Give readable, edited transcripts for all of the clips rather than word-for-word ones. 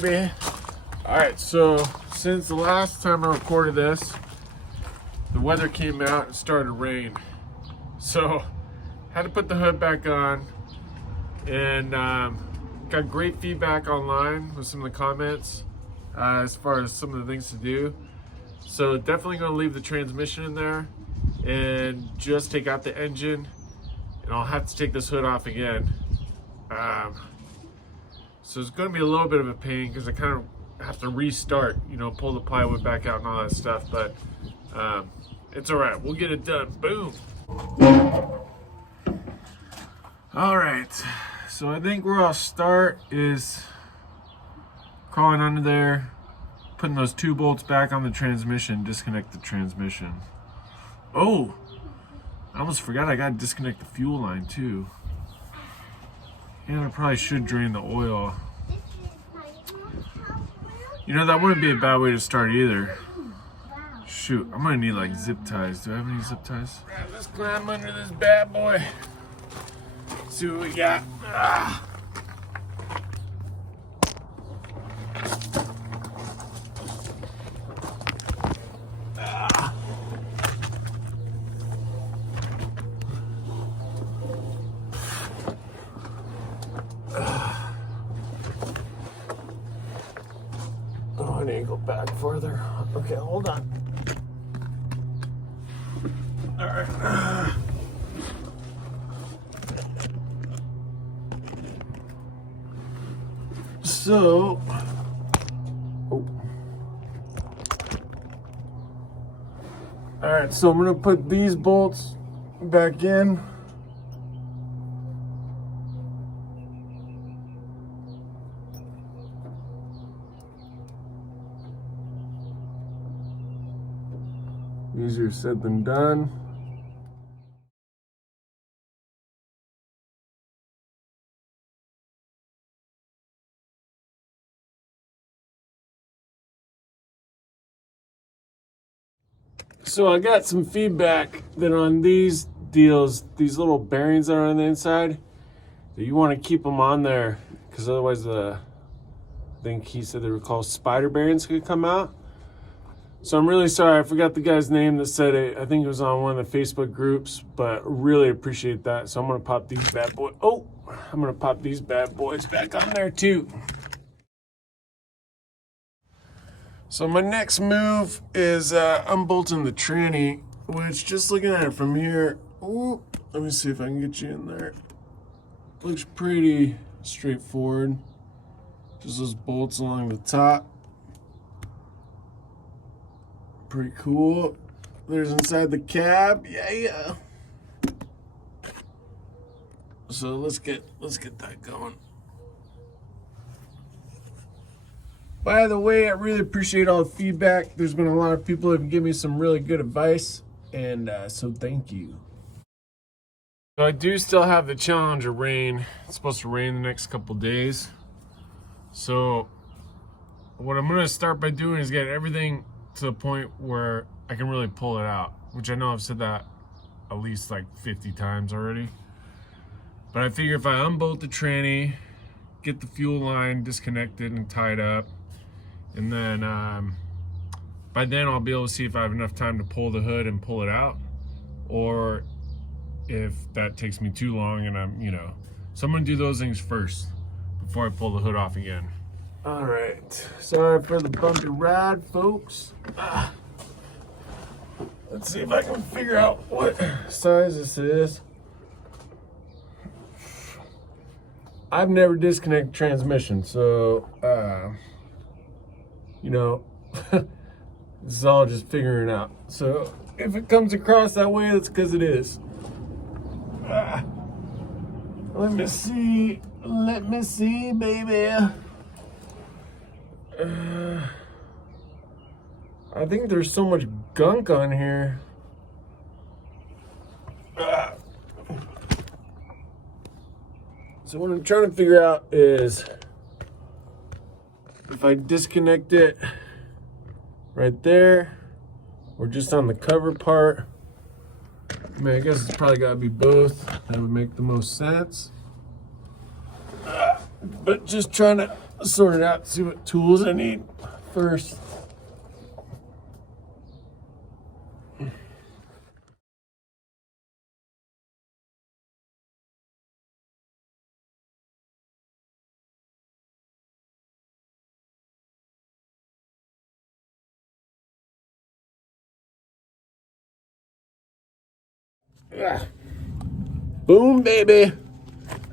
baby. All right, so since the last time I recorded this, the weather came out and started to rain. So had to put the hood back on, and got great feedback online with some of the comments as far as some of the things to do. So definitely gonna leave the transmission in there and just take out the engine, and I'll have to take this hood off again. So it's gonna be a little bit of a pain because I kind of have to restart, you know, pull the plywood back out and all that stuff, but it's all right, we'll get it done. Boom. All right, so I think where I'll start is crawling under there, putting those 2 bolts back on the transmission, disconnect the transmission. Oh, I almost forgot I gotta disconnect the fuel line too. And I probably should drain the oil. You know, that wouldn't be a bad way to start either. Shoot, I'm gonna need like zip ties. Do I have any zip ties? Right, let's climb under this bad boy. See what we got. Oh, I need to go back further. Okay, hold on. All right. So, all right, so I'm gonna put these bolts back in. Easier said than done. So I got some feedback that on these deals, these little bearings that are on the inside, that you want to keep them on there because otherwise I think he said they were called spider bearings could come out. So I'm really sorry, I forgot the guy's name that said it. I think it was on one of the Facebook groups, but really appreciate that. So I'm gonna pop these bad boys. Oh, I'm gonna pop these bad boys back on there too. So my next move is unbolting the tranny, which just looking at it from here, ooh, let me see if I can get you in there. Looks pretty straightforward. Just those bolts along the top. Pretty cool. There's inside the cab, yeah. So let's get that going. By the way, I really appreciate all the feedback. There's been a lot of people that have given me some really good advice, and so thank you. So I do still have the challenge of rain. It's supposed to rain the next couple days. So what I'm gonna start by doing is get everything to the point where I can really pull it out, which I know I've said that at least like 50 times already. But I figure if I unbolt the tranny, get the fuel line disconnected and tied up, and then by then I'll be able to see if I have enough time to pull the hood and pull it out, or if that takes me too long and I'm, you know. So I'm gonna do those things first before I pull the hood off again. All right, sorry for the bumpy ride, folks. Let's see if I can figure out what size this is. I've never disconnected transmission, so, you know, this is all just figuring it out. So if it comes across that way, that's because it is. Let me see, baby. I think there's so much gunk on here. So what I'm trying to figure out is if I disconnect it right there or just on the cover part. I mean, I guess it's probably got to be both. That would make the most sense. But just trying to sort it out, see what tools I need first. Yeah. Boom, baby.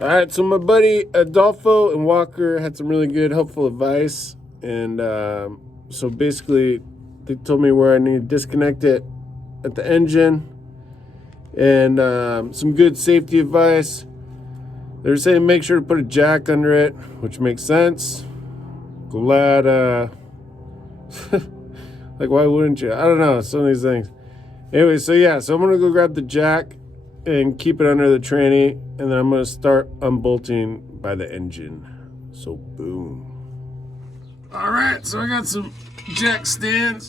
All right, so my buddy Adolfo and Walker had some really good, helpful advice. And so basically, they told me where I need to disconnect it at the engine. And some good safety advice. They were saying make sure to put a jack under it, which makes sense. Glad, like, why wouldn't you? I don't know, some of these things. Anyway, so yeah, so I'm going to go grab the jack and keep it under the tranny, and then I'm going to start unbolting by the engine. So, boom. All right, so I got some jack stands.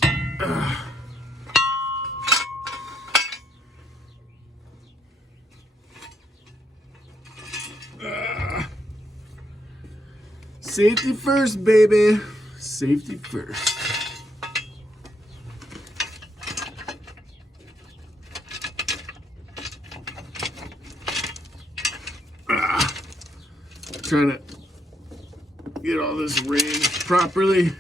Safety first, baby. Safety first. Trying to get all this arranged properly.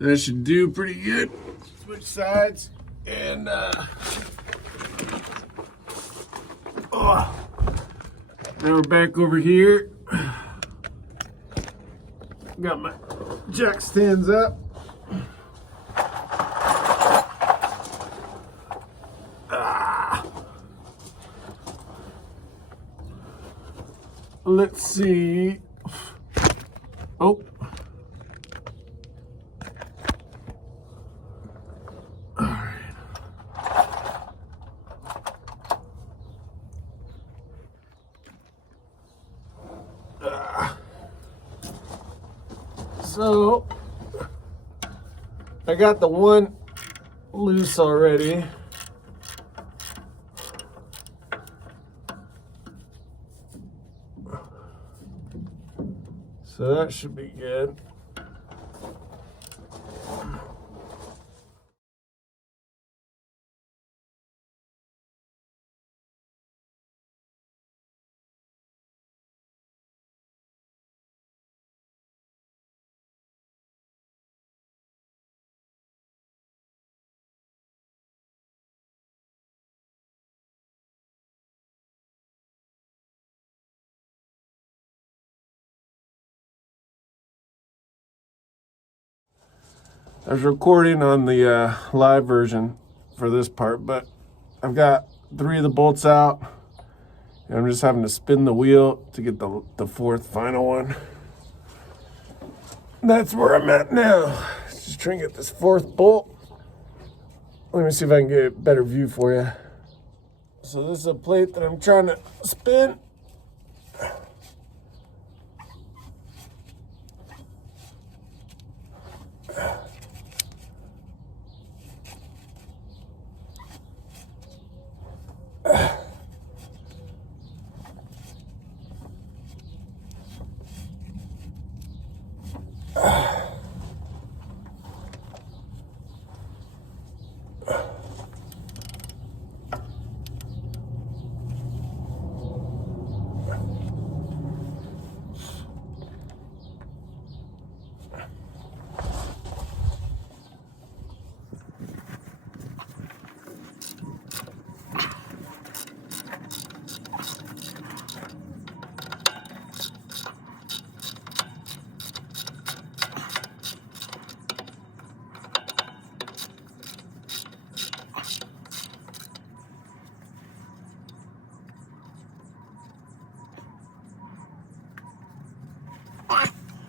That should do pretty good. Switch sides and now we're back over here. Got my jack stands up. Let's see. Oh. So I got the one loose already. So that should be good. I was recording on the live version for this part, but I've got 3 of the bolts out, and I'm just having to spin the wheel to get the 4th final one. That's where I'm at now. Just trying to get this 4th bolt. Let me see if I can get a better view for you. So this is a plate that I'm trying to spin.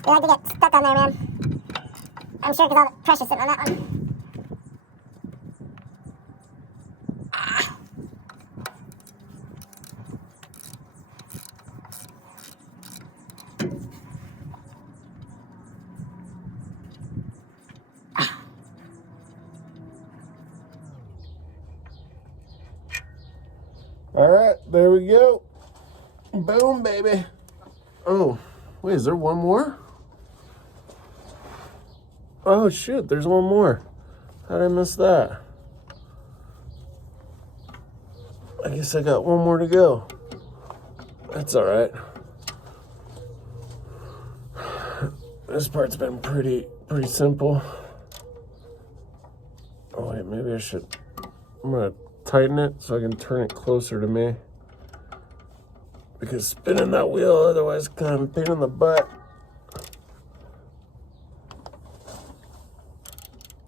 They like to get stuck on there, man. I'm sure because all the pressure's sitting on that one. All right, there we go. Boom, baby. Oh, wait, is there one more? Oh, shoot, there's one more. How did I miss that? I guess I got one more to go. That's all right. This part's been pretty simple. Oh, wait, maybe I should... I'm going to tighten it so I can turn it closer to me. Because spinning that wheel otherwise kind of a pain in the butt.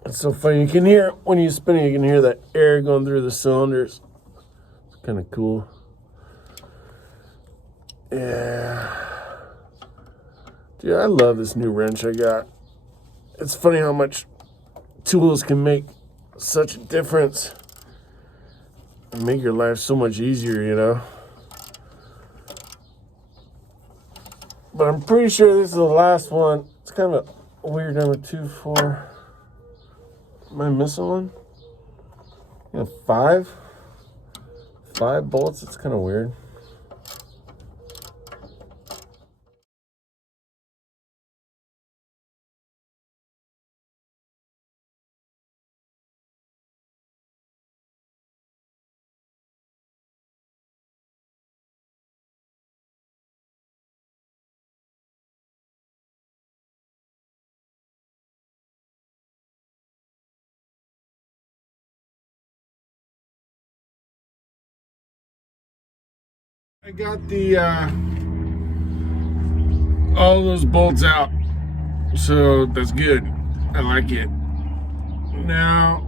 It's so funny. You can hear, when you spin it, you can hear that air going through the cylinders. It's kind of cool. Yeah. Dude, I love this new wrench I got. It's funny how much tools can make such a difference and make your life so much easier, you know? But I'm pretty sure this is the last one. It's kind of a weird number 2, 4. Am I missing one? Yeah, 5? 5 bolts? It's kind of weird. I got the all those bolts out, so that's good. I like it. Now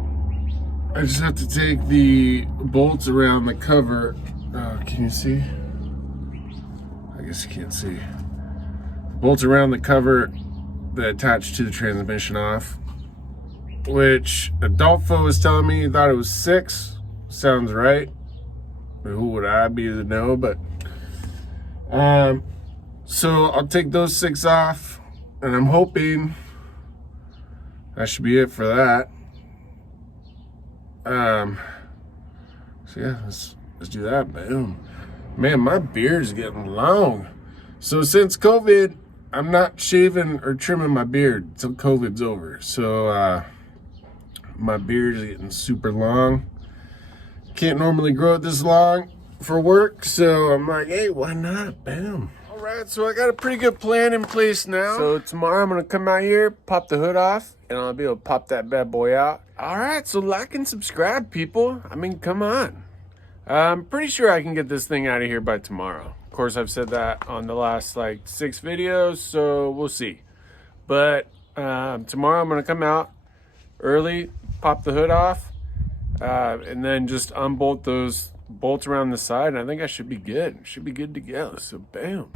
I just have to take the bolts around the cover. Can you see? I guess you can't see. Bolts around the cover that attach to the transmission off, which Adolfo was telling me he thought it was 6. Sounds right. Who would I be to know? But so I'll take those 6 off, and I'm hoping that should be it for that. So yeah, let's do that. Boom. Man, my beard's getting long. So since COVID, I'm not shaving or trimming my beard until COVID's over. So my beard is getting super long. Can't normally grow it this long for work, so I'm like, hey, why not? Bam. All right, so I got a pretty good plan in place now. So tomorrow I'm gonna come out here, pop the hood off, and I'll be able to pop that bad boy out. All right, so like and subscribe, people. I mean, come on. I'm pretty sure I can get this thing out of here by tomorrow. Of course, I've said that on the last like 6 videos, so we'll see. But tomorrow I'm gonna come out early, pop the hood off, and then just unbolt those bolts around the side, and I think I should be good. Should be good to go. So bam.